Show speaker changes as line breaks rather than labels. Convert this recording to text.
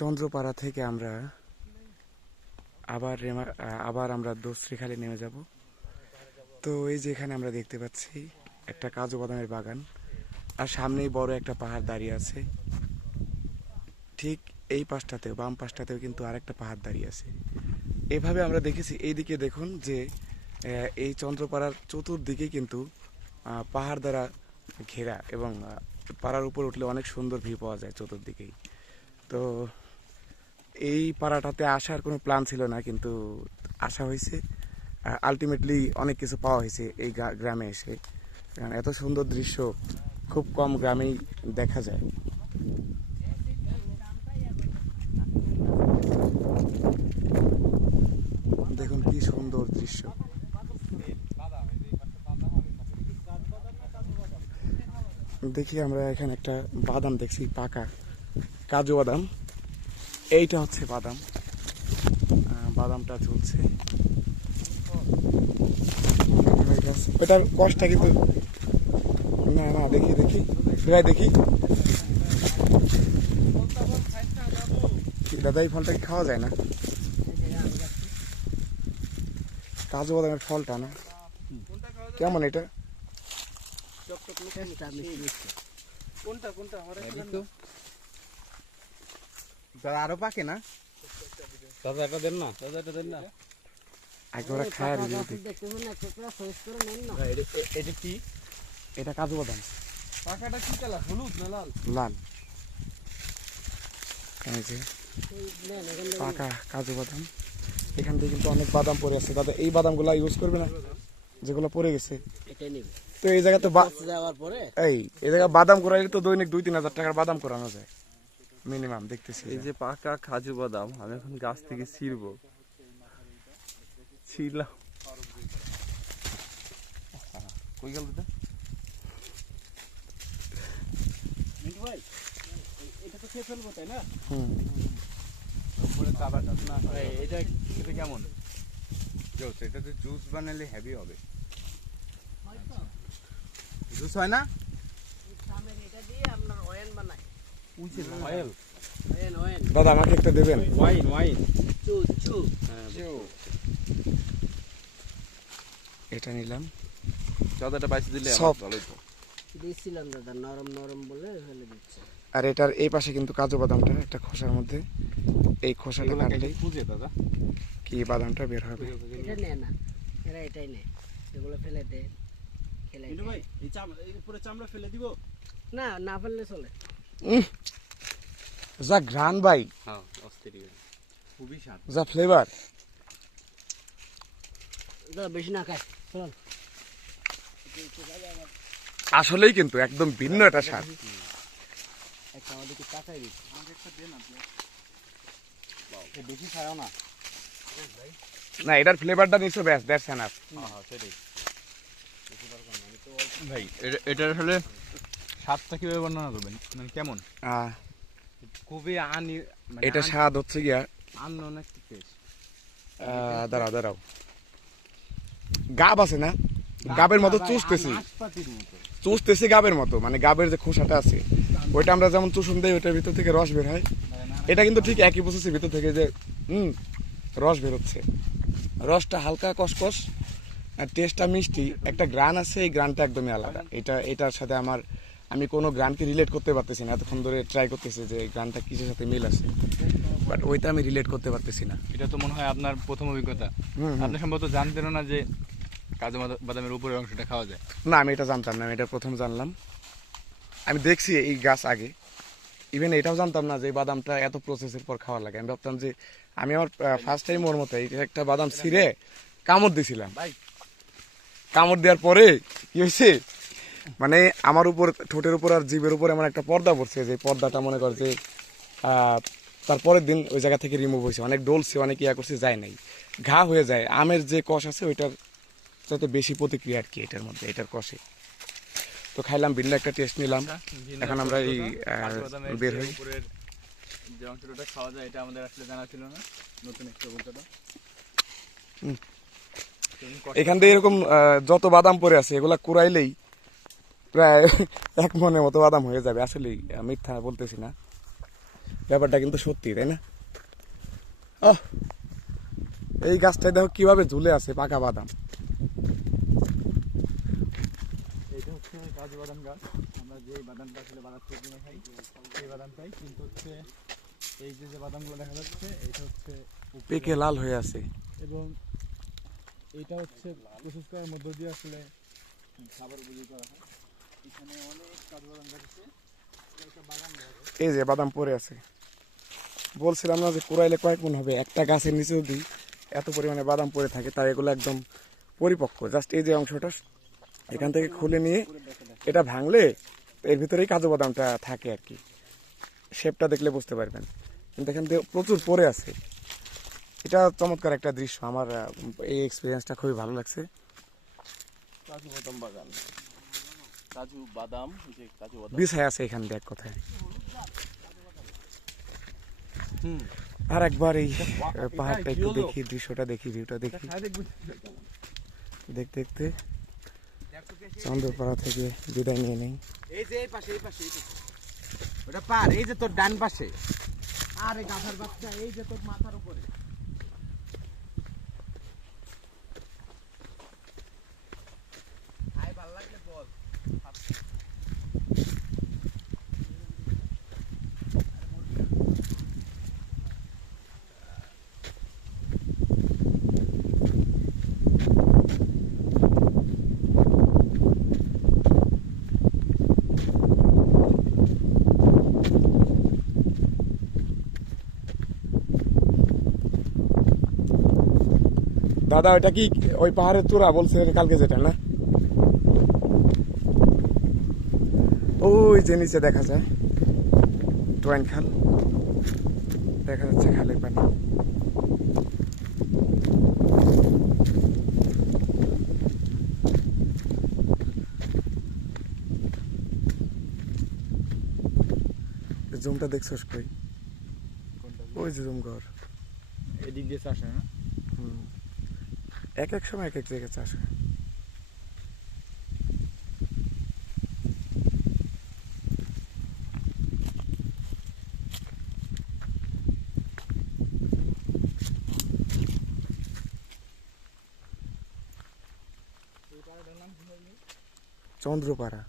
চন্দ্রপাড়া থেকে আমরা আবার আবার আমরা দোশ্রীখালি নেমে যাব। তো এই যে এখানে আমরা দেখতে পাচ্ছি একটা কাজু বাদামের বাগান। আর সামনেই বড় একটা পাহাড় দাঁড়িয়ে আছে। ঠিক এই পাশটাতেও, বাম পাশটাতেও কিন্তু আরেকটা পাহাড় দাঁড়িয়ে আছে। এভাবে আমরা দেখেছি, এইদিকে দেখুন যে এই চন্দ্রপাড়ার চতুর্দিকে কিন্তু পাহাড় দ্বারা ঘেরা এবং পাড়ার উপর উঠলে অনেক সুন্দর ভিউ পাওয়া যায় চতুর্দিকেই। তো এই পাড়াটাতে আসার কোনো প্ল্যান ছিল না, কিন্তু আসা হয়েছে। আলটিমেটলি অনেক কিছু পাওয়া হয়েছে এই গ্রা- গ্রামে এসে। কারণ এত সুন্দর দৃশ্য খুব কম গ্রামেই দেখা যায়। দেখুন কি সুন্দর দৃশ্য। দেখি আমরা এখানে একটা বাদাম দেখছি, পাকা, কাজু বাদাম। এইটা হচ্ছে বাদাম। বাদামটা চলছে এটার কষ্টটা কিন্তু না না দেখি দেখি। ফিরাই দেখি। কি দাদা এই ফলটা কি খাওয়া যায় না? কাজু বাদামের ফলটা না? কেমন এটা?
কোনটা কোনটা? আমার
দাদা আরও পাকে না?
দাদা এটা দেন না। দাদা এটা দেন না।
একবার খায় আর
এটা কি?
এটা কাজু বাদাম।
পাকাটা কি কালার? হলুদ না লাল?
লাল। এই যে পাকা কাজু বাদাম। এখান থেকে কিন্তু অনেক বাদাম পড়ে আছে। দাদা এই বাদামগুলো ইউজ করবে না? যেগুলো পড়ে গেছে। তো এই জায়গাতে এই এই জায়গায় বাদাম করাইলে তো দৈনিক দুই তিন হাজার টাকার বাদাম করানো যায়। মিনিমাম দেখতেছি
এই যে। পাকা কাজু বাদাম আমি এখন গাছ থেকে ছিড়বো। ছিড়লাম। কই গেল দাদা
মিন্টু ভাই এটা তো খেয়ে ফেলব তাই না?
হুম।
উপরে কাবারটা না এই, এটা এটা কেমন? জোস এটা তো জুস বানালে হেভি হবে। জুস হয় না
এটা দিয়ে আপনার ওয়েন বানায়
অয়েল
দাদা আমাকে একটা দেবেন?
ওয়াইন ওয়াইন
চু চু
এটা নিলাম।
চাদাটা বাইসে দিলে। ভালোই তো।
দিয়েছিলাম দাদা নরম নরম বলে ফেলে দিচ্ছে।
আর এটার এই পাশে কিন্তু কাজু বাদামটা একটা খোসার মধ্যে। এই খোসাটা কাটলেই
খুঁজে দাদা।
কি বাদামটা বের হবে?
এটা নেয় না এরা এটাই নেয় এগুলো ফেলে দে খেলে
ভাই এই চামড়া এই পুরো চামড়া ফেলে দিব?
না না ফেললে চলে।
যা ঘ্রাণ ভাই।
হ্যাঁ অস্থির খুবই স্বাদ।
যা ফ্লেভার
বেশি না খায়
আসলেই কিন্তু একদম ভিন্ন একটা স্বাদ।
না।
না এটার ফ্লেভারটা নিছো ব্যাস দ্যাটস এনাফ
হ্যাঁ হ্যাঁ ভাই এটা এটা আসলে স্বাদটা কীভাবে বর্ণনা করবেন? মানে কেমন? খুবই আনি মানে
এটা স্বাদ হচ্ছে গিয়া
আননোন একটা টেস্ট
দাঁড়াও দাঁড়াও। গাব আছে না? গাবের মতো চুষতেছি। চুষতেছি গাবের মতো মানে গাবের যে খোসাটা আছে ওইটা আমরা যেমন চুষণ দেই ওইটার ভিতর থেকে রস বের হয়। এটা কিন্তু ঠিক একই প্রসেসের ভিতর থেকে যে হুম রস বেরোচ্ছে রসটা হালকা কসকস আর টেস্টটা মিষ্টি একটা গ্রান আছে এই গ্রানটা একদমই আলাদা। এটা এটার সাথে আমার আমি কোনো গ্রানকে রিলেট করতে পারতেছি না। এতক্ষণ ধরে ট্রাই করতেছি যে এই গ্রানটা কিসের সাথে মিল আছে। বাট ওইটা আমি রিলেট করতে পারতেছি না।
এটা তো মনে হয় আপনার প্রথম অভিজ্ঞতা। আপনি সম্ভবত জানতেন না যে কাজু বাদা- বাদামের উপরের অংশটা খাওয়া যায়।
না আমি এটা জানতাম না আমি এটা প্রথম জানলাম। আমি দেখছি এই গাছ আগে। ইভেন এটাও জানতাম না যে বাদামটা এত প্রসেসের পর খাওয়া লাগে। আমি ভাবতাম যে আমি আমার ফার্স্ট টাইম ওর মতো একটা বাদাম ছিঁড়ে কামড় দিছিলাম।
ভাই।
কামড় দেওয়ার পরে কি হয়েছে? মানে আমার উপর ঠোঁটের উপর আর জীবের উপর এমন একটা পর্দা পড়ছে যে পর্দাটা মনে কর যে তারপরের দিন ওই জায়গা থেকে রিমুভ হয়েছে। অনেক ডলছে অনেক ইয়া করছে যায় নাই। ঘা হয়ে যায়। আমের যে কষ আছে ওইটার যাতে বেশি প্রতিক্রিয়া আর কি এটার মধ্যে এটার কষে। তো খাইলাম ভিন্ন একটা টেস্ট নিলাম। এখন আমরা এই বের হই।
যে অংশটা খাওয়া যায় এটা আমাদের আসলে জানা ছিল না। নতুন একটা অভিজ্ঞতা।
এখান থেকে এরকম যত বাদাম পড়ে আছে এগুলা কুড়াইলেই প্রায় এক মনের মতো বাদাম হয়ে যাবে আসলেই আহ, মিথ্যা বলতেছি না। ব্যাপারটা কিন্তু সত্যি তাই না? এই গাছটায় দেখো কীভাবে ঝুলে আছে পাকা বাদাম।
এটা হচ্ছে কাজু বাদাম গাছ আমরা যে বাদামটা আসলে বাদাম থেকে কিনে খাই সেই বাদামটাই কিন্তু হচ্ছে এই যে যে বাদামগুলো দেখা যাচ্ছে এটা হচ্ছে
পেকে লাল হয়ে আছে।
এবং এটা হচ্ছে প্রসেস করার মধ্য দিয়ে আসলে খাবার উপযোগী করা হয়। এখানে অনেক কাজু বাদাম একটা বাগান
এই যে বাদাম পড়ে আছে। বলছিলাম না যে কুড়াইলে কয়েক মন হবে। একটা গাছের নিচে যদি এত পরিমাণে বাদাম পড়ে থাকে তার এগুলো একদম পরিপক্ক। জাস্ট এই যে অংশটা এখান থেকে খুলে নিয়ে এটা ভাঙলে এর ভিতরেই কাজু বাদামটা থাকে আর কি। শেপটা দেখলে বুঝতে পারবেন। কিন্তু এখান থেকে প্রচুর পড়ে আছে। এটা চমৎকার একটা দৃশ্য। আমার এই এক্সপিরিয়েন্সটা খুবই ভালো লাগছে।
কাজু বাদাম বাগান। কাজু বাদাম এই যে কাজু বাদাম।
বিছায় আছে এখান দিয়ে এক কথায়।
হুম।
আর একবার এই পাহাড়টা একটু দেখি দৃশ্যটা দেখি ভিউটা দেখি। দেখতে দেখতে চন্দ্রপাড়া থেকে বিদায় নিয়ে নেই।
এই যে এই পাশে এই পাশে এই পাশে। ওটা পার এই যে তোর ডান পাশে।
আরে গাধার বাচ্চা এই যে তোর মাথার উপরে
আয় ভালো লাগলে বল
দাদা ওইটা কি ওই পাহাড়ের চূড়া বলছে কালকে যেটা না? ওই যে নিচে দেখা যায়। টোয়াইন খাল। দেখা যাচ্ছে খালের পানি। জুমটা দেখছোস কই ওই যে জুম ঘর।
এদিক দিয়ে চাষ হয় না।
এক এক সময় এক এক জায়গায় চাষ হয়। চন্দ্রপাড়া।